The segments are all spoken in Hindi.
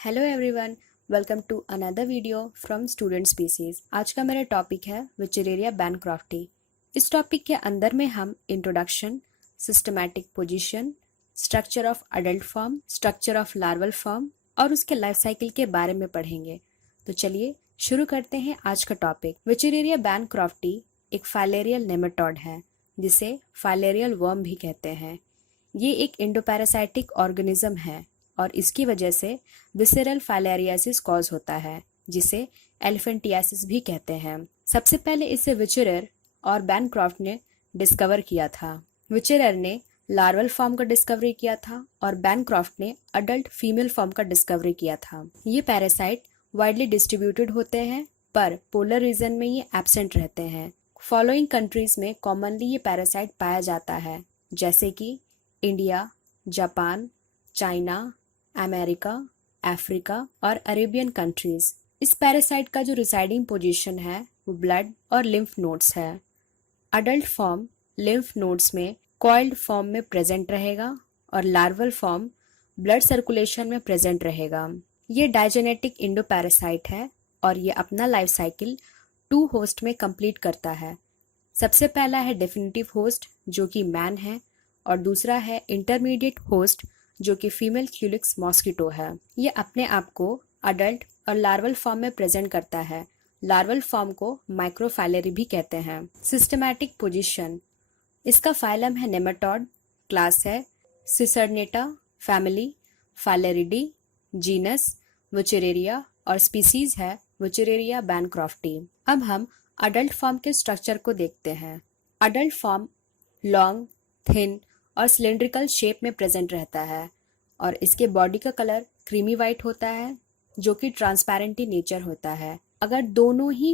Hello everyone, welcome to another video from student species. आज का मेरा टॉपिक है विचरेरिया बैनक्रॉफ्टी। इस टॉपिक के अंदर में हम introduction, systematic position, structure of adult form, structure of larval form और उसके लाइफ साइकिल के बारे में पढ़ेंगे। तो चलिए शुरू करते हैं आज का टॉपिक। विचरेरिया बैनक्रॉफ्टी एक फाइलेरियल नेमेटोड है जिसे फाइलेरियल वर्म भी कहते हैं। ये एक इंडोपैरासाइटिक ऑर्गेनिज्म है और इसकी वजह से विसेरल फाइलेरियासिस कॉज होता है जिसे एलिफेंटियासिस भी कहते हैं। सबसे पहले इसे विचरर और बैनक्रॉफ्ट ने डिस्कवर किया था। विचरर ने लार्वल फॉर्म का डिस्कवरी किया था और बैनक्रॉफ्ट ने अडल्ट फीमेल फॉर्म का डिस्कवरी किया था। ये पैरासाइट वाइडली डिस्ट्रीब्यूटेड होते हैं पर पोलर रीजन में ये एब्सेंट रहते हैं। फॉलोइंग कंट्रीज में कॉमनली ये पैरासाइट पाया जाता है जैसे कि India, Japan, China, America, Africa और अरेबियन कंट्रीज। इस पैरासाइट का जो रिसाइडिंग पोजीशन है वो ब्लड और लिम्फ नोड्स है। अडल्ट फॉर्म लिम्फ नोड्स में कॉइल्ड फॉर्म में प्रेजेंट रहेगा और लार्वल फॉर्म ब्लड सर्कुलेशन में प्रेजेंट रहेगा। ये डायजेनेटिक इंडोपैरासाइट है और ये अपना लाइफ साइकिल 2 होस्ट में कंप्लीट करता है। सबसे पहला है डेफिनेटिव होस्ट जो कि मैन है और दूसरा है इंटरमीडिएट होस्ट जो कि फीमेल क्यूलिक्स मॉस्किटो है। ये अपने आप को अडल्ट और लार्वल फॉर्म में प्रेजेंट करता है। लार्वल फॉर्म को माइक्रोफाइलेरी भी कहते हैं। सिस्टमैटिक पोजीशन, इसका फाइलम है नेमाटोड, क्लास है सिसर्नेटा, फैमिली फाइलेरिडी, जीनस विचरेरिया और स्पीसीज है विचरेरिया बैनक्रॉफ्टी। अब हम अडल्ट फॉर्म के स्ट्रक्चर को देखते हैं। अडल्ट फॉर्म लॉन्ग, थिन और सिलेंड्रिकल शेप में प्रेजेंट रहता है और इसके बॉडी का कलर क्रीमी वाइट होता है जो कि ट्रांसपेरेंट इन नेचर होता है। अगर दोनों ही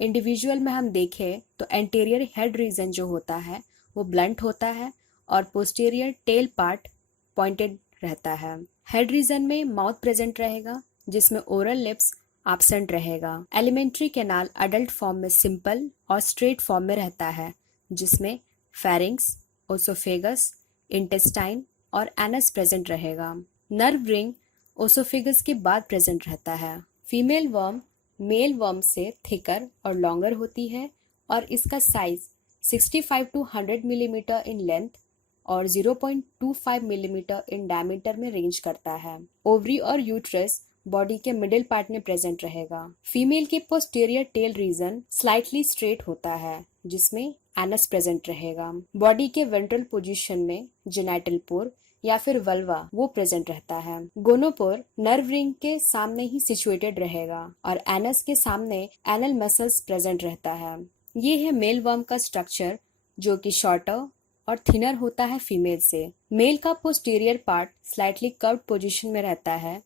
इंडिविजुअल में हम देखें तो एंटीरियर हेड रीजन जो होता है वो ब्लंट होता है और पोस्टीरियर टेल पार्ट पॉइंटेड रहता है। हेड रीजन में माउथ प्रेजेंट रहेगा जिसमें ओरल लिप्स एब्सेंट रहेगा। एलिमेंट्री कैनाल अडल्ट फॉर्म में सिंपल और स्ट्रेट फॉर्म में रहता है जिसमें फेरिंक्स, ओसोफेगस, इंटेस्टाइन और एनस प्रेजेंट रहेगा। नर्व रिंग ओसोफेगस के बाद प्रेजेंट रहता है। फीमेल वर्म मेल वर्म से थिकर और लॉन्गर होती है और इसका size 65 to 100 millimetre in length और 0.25 मिलीमीटर इन डायमीटर में रेंज करता है। ओवरी और यूट्रस बॉडी के मिडिल पार्ट में प्रेजेंट रहेगा। फीमेल के posterior tail region slightly straight होता है जिसमें एनस प्रेजेंट रहेगा। बॉडी के वेंट्रल पोजीशन में जेनाइटल पोर या फिर वल्वा वो प्रेजेंट रहता है। गोनोपोर नर्व रिंग के सामने ही सिचुएटेड रहेगा और एनस के सामने एनल मसल्स प्रेजेंट रहता है। ये है मेल वर्म का स्ट्रक्चर जो कि शॉर्टर और थिनर होता है फीमेल से। मेल का posterior part slightly curved position में रहता है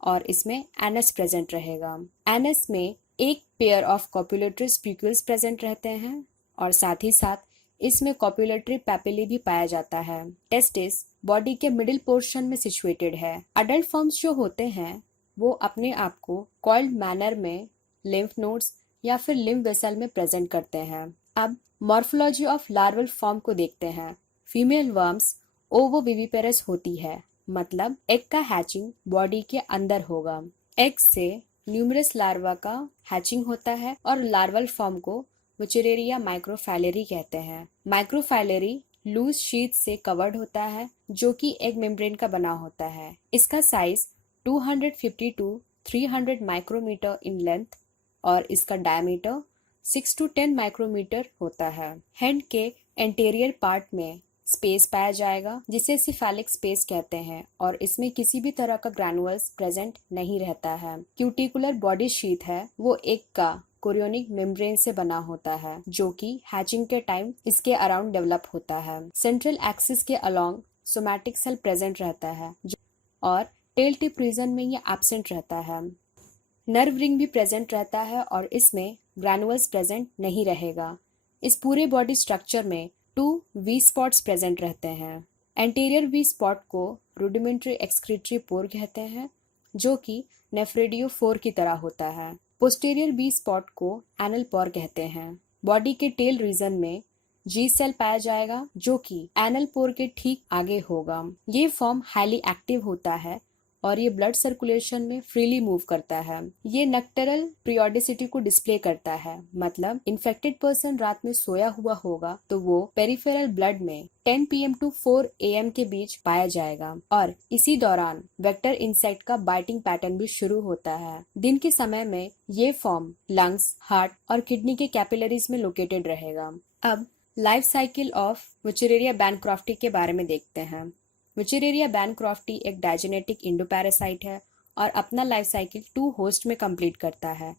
और इसमें एनस प्रेजेंट रहेगा। एनस में एक pair of copulatory spicules present रहते हैं और साथ ही साथ इसमें कॉपुलेटरी पैपिली भी पाया जाता है। टेस्टिस बॉडी के मिडिल पोर्शन में सिचुएटेड है। अडल्ट फॉर्म्स जो होते हैं वो अपने आप को कॉइल्ड मैनर में लिम्फ नोड्स या फिर लिम्फ वेसल में प्रेजेंट करते हैं। अब मॉर्फोलॉजी ऑफ लार्वल फॉर्म को देखते हैं। फीमेल वर्म्स ओवोविविपेरस होती है, मतलब एग का हैचिंग बॉडी के अंदर होगा। एग से न्यूमरस लार्वा का हैचिंग होता है और लार्वल फॉर्म को विचरेरिया माइक्रोफाइलेरी कहते हैं। माइक्रोफाइलेरी लूज शीट से कवर्ड होता है जो कि एग मेम्ब्रेन का बना होता है। इसका size 250 to 300 micrometer in length और इसका डायमीटर 6 to 10 माइक्रोमीटर होता है। हेड के एंटीरियर पार्ट में स्पेस पाया जाएगा जिसे सिफेलिक स्पेस कहते हैं और इसमें किसी भी तरह का ग्रैनुअल्स प्रेजेंट नहीं रहता है। क्यूटिकुलर बॉडी शीट है वो एग का कोरियोनिक मेम्ब्रेन से बना होता है जो कि हैचिंग के टाइम इसके अराउंड डेवलप होता है। सेंट्रल एक्सिस के अलोंग सोमैटिक सेल प्रेजेंट रहता है और टेल टिप रीजन में ये एब्सेंट रहता है। नर्व रिंग भी प्रेजेंट रहता है और इसमें ग्रैनुअल्स प्रेजेंट नहीं रहेगा। इस पूरे बॉडी स्ट्रक्चर में 2 वी स्पॉट्स प्रेजेंट रहते हैं। एंटीरियर वी स्पॉट को रूडिमेंट्री एक्सक्रीटरी पोर कहते हैं जो कि नेफ्रेडियोफोर की तरह होता है। पोस्टीरियर बी स्पॉट को एनल पोर कहते हैं। बॉडी के टेल रीजन में जी सेल पाया जाएगा जो कि एनल पोर के ठीक आगे होगा। ये फॉर्म हाईली एक्टिव होता है और ये ब्लड सर्कुलेशन में फ्रीली मूव करता है। ये नक्टरल पीरियोडिसिटी को डिस्प्ले करता है, मतलब इन्फेक्टेड पर्सन रात में सोया हुआ होगा तो वो पेरिफेरल ब्लड में 10 PM to 4 AM के बीच पाया जाएगा और इसी दौरान वेक्टर इंसेक्ट का बाइटिंग पैटर्न भी शुरू होता है। दिन के समय में ये फॉर्म लंग्स, हार्ट और किडनी के कैपिलरीज में लोकेटेड रहेगा। अब life cycle of Wuchereria bancrofti के बारे में देखते हैं। वुचरेरिया बैनक्रॉफ्टी एक डायजेनेटिक इंडोपैरासाइट है और अपना लाइफ साइकिल 2 होस्ट में कंप्लीट करता है।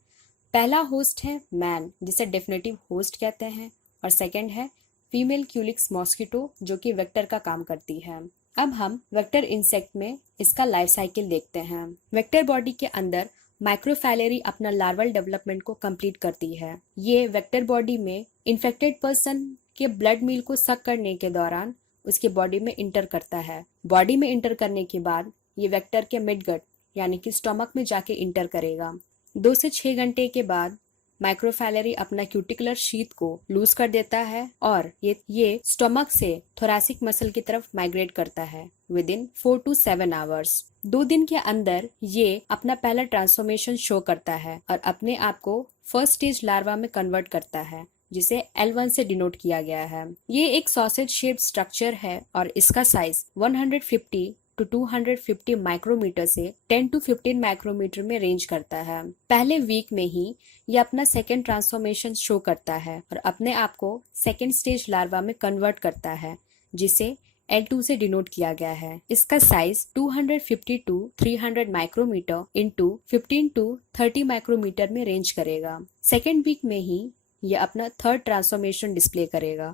पहला होस्ट है मैन, जिसे डेफिनेटिव होस्ट कहते हैं, और सेकंड है फीमेल क्यूलिक्स मॉस्किटो, जो कि वेक्टर का काम करती है। अब हम वेक्टर इंसेक्ट में इसका लाइफ साइकिल देखते हैं। वेक्टर बॉडी के अंदर माइक्रोफैलेरी अपना लार्वल डेवलपमेंट को कंप्लीट करती है। ये वेक्टर बॉडी में इन्फेक्टेड पर्सन के ब्लड मील को सक करने के दौरान उसके बॉडी में इंटर करता है। बॉडी में इंटर करने के बाद ये वेक्टर के मिडगट यानी कि स्टमक में जाके इंटर करेगा। 2 से 6 घंटे के बाद माइक्रोफैलेरी अपना क्यूटिकुलर शीथ को लूज कर देता है और ये स्टमक से थोरैसिक मसल की तरफ माइग्रेट करता है विद इन 4 to 7 आवर्स। 2 दिन के अंदर ये अपना पहला ट्रांसफॉर्मेशन शो करता है और अपने आप को फर्स्ट स्टेज लार्वा में कन्वर्ट करता है, जिसे L1 से डिनोट किया गया है। ये एक सॉसेज शेप्ड स्ट्रक्चर है और इसका साइज 150 to 250 माइक्रोमीटर से 10 to 15 माइक्रोमीटर में रेंज करता है। पहले वीक में ही ये अपना सेकेंड ट्रांसफॉर्मेशन शो करता है और अपने आप को सेकेंड स्टेज लार्वा में कन्वर्ट करता है, जिसे L2 से डिनोट किया गया है। इसका size 250 to 300 micrometer into 15 to 30 micrometer में रेंज करेगा। सेकेंड वीक में ही यह अपना थर्ड ट्रांसफॉर्मेशन डिस्प्ले करेगा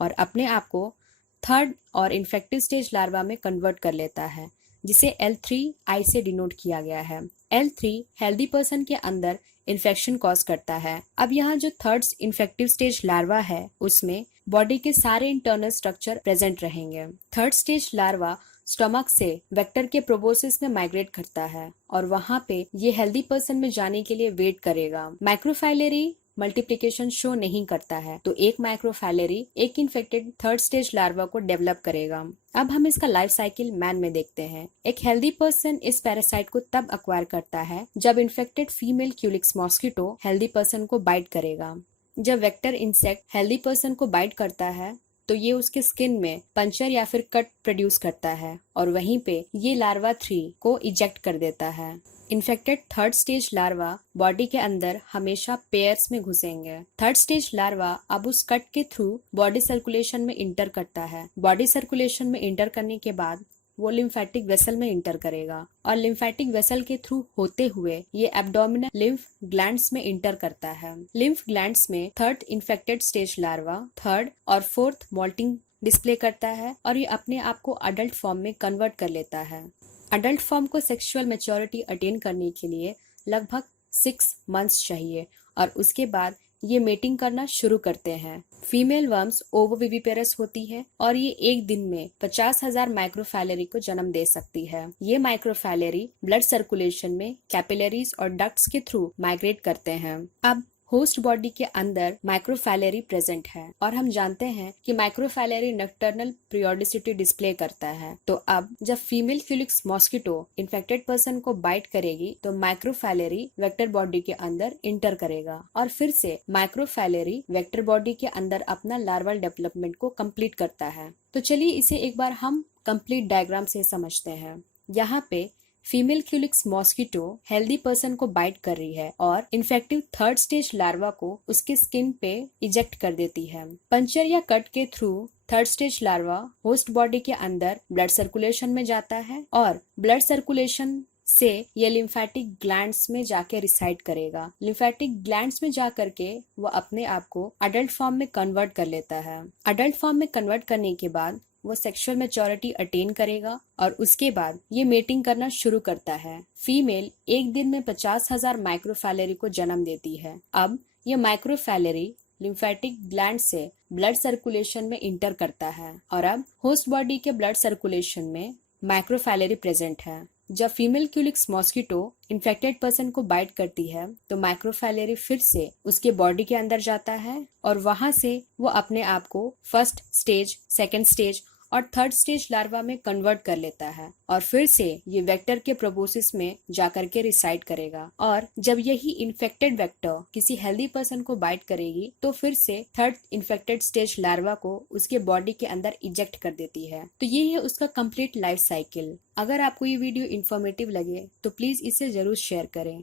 और अपने आप को थर्ड और इन्फेक्टिव स्टेज लार्वा में कन्वर्ट कर लेता है, जिसे L3I से डिनोट किया गया है। L3 हेल्दी पर्सन के अंदर इन्फेक्शन कॉज करता है। अब यहाँ जो थर्ड इन्फेक्टिव स्टेज लार्वा है उसमें बॉडी के सारे इंटरनल स्ट्रक्चर प्रेजेंट रहेंगे। थर्ड स्टेज लार्वा स्टमक से वेक्टर के प्रोबोसिस में माइग्रेट करता है और वहाँ पे ये हेल्दी पर्सन में जाने के लिए वेट करेगा। माइक्रोफाइलेरी मल्टीप्लिकेशन शो नहीं करता है, तो एक माइक्रोफैलेरी एक इन्फेक्टेड थर्ड स्टेज लार्वा को डेवलप करेगा। अब हम इसका लाइफ साइकिल मैन में देखते हैं। एक हेल्दी पर्सन इस पैरासाइट को तब अक्वायर करता है जब infected female Culex mosquito healthy person को बाइट करेगा। जब वेक्टर इंसेक्ट हेल्दी पर्सन को बाइट करता है तो ये उसके स्किन में पंचर या फिर कट प्रोड्यूस करता है और वहीं पे ये लार्वा 3 को इजेक्ट कर देता है। Infected third stage larva body के अंदर हमेशा पेयर्स में घुसेंगे। थर्ड स्टेज लार्वा अब उस कट के थ्रू बॉडी सर्कुलेशन में इंटर करता है। बॉडी सर्कुलेशन में इंटर करने के बाद वो लिम्फेटिक वेसल में इंटर करेगा और लिम्फेटिक वेसल के थ्रू होते हुए ये एब्डोमिनल लिम्फ ग्लैंड्स में इंटर करता है। लिम्फ ग्लैंड्स में third infected stage larva third और फोर्थ मोल्टिंग डिस्प्ले करता है और ये अपने आप को अडल्ट फॉर्म में कन्वर्ट कर लेता है। अडल्ट फॉर्म को सेक्सुअल मैच्योरिटी अटेन करने के लिए लगभग 6 मंथ्स चाहिए और उसके बाद ये मेटिंग करना शुरू करते हैं। फीमेल वर्म्स ओवोविविपेरस होती है और ये एक दिन में 50,000 माइक्रोफैलेरी को जन्म दे सकती है। ये माइक्रोफैलेरी ब्लड सर्कुलेशन में कैपिलरीज और डक्ट्स के थ्रू माइग्रेट करते हैं। अब होस्ट बॉडी के अंदर माइक्रोफैलेरी प्रेजेंट है और हम जानते हैं कि माइक्रोफैलेरी नक्टर्नल पीरियोडिसिटी डिस्प्ले करता है। तो अब जब female Culex mosquito infected person को बाइट करेगी तो माइक्रोफैलेरी वेक्टर बॉडी के अंदर इंटर करेगा और फिर से माइक्रोफैलेरी वेक्टर बॉडी के अंदर अपना लार्वल डेवलपमेंट को कंप्लीट करता है। तो चलिए इसे एक बार हम कंप्लीट डायग्राम से समझते हैं। यहाँ पे female Culex mosquito healthy person को बाइट कर रही है और इन्फेक्टिव थर्ड स्टेज लार्वा को उसके स्किन पे इजेक्ट कर देती है। पंचर या कट के through third stage larva host body के अंदर ब्लड सर्कुलेशन में जाता है और ब्लड सर्कुलेशन से ये लिम्फेटिक ग्लैंड्स में जाके रिसाइड करेगा। लिम्फेटिक ग्लैंड्स में जा करके वो अपने आप को अडल्ट फॉर्म में कन्वर्ट कर लेता है। अडल्ट फॉर्म में कन्वर्ट करने के बाद वो सेक्सुअल मैच्योरिटी अटेन करेगा और उसके बाद ये मेटिंग करना शुरू करता है। फीमेल एक दिन में 50,000 माइक्रोफैलेरी को जन्म देती है। अब ये माइक्रोफैलेरी लिम्फेटिक ग्लैंड से ब्लड सर्कुलेशन में इंटर करता है और अब होस्ट बॉडी के ब्लड सर्कुलेशन में माइक्रोफैलेरी प्रेजेंट है। जब female Culex mosquito infected person को बाइट करती है तो माइक्रोफैलेरी फिर से उसके बॉडी के अंदर जाता है और वहां से वो अपने आप को फर्स्ट स्टेज, सेकेंड स्टेज और थर्ड स्टेज लार्वा में कन्वर्ट कर लेता है और फिर से ये वेक्टर के प्रोबोसिस में जाकर के रिसाइड करेगा। और जब यही इन्फेक्टेड वेक्टर किसी हेल्दी पर्सन को बाइट करेगी तो फिर से थर्ड इन्फेक्टेड स्टेज लार्वा को उसके बॉडी के अंदर इजेक्ट कर देती है। तो ये है उसका कंप्लीट लाइफ साइकिल। अगर आपको ये वीडियो इन्फॉर्मेटिव लगे तो प्लीज इसे जरूर शेयर करें।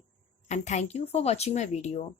And thank you for watching my video.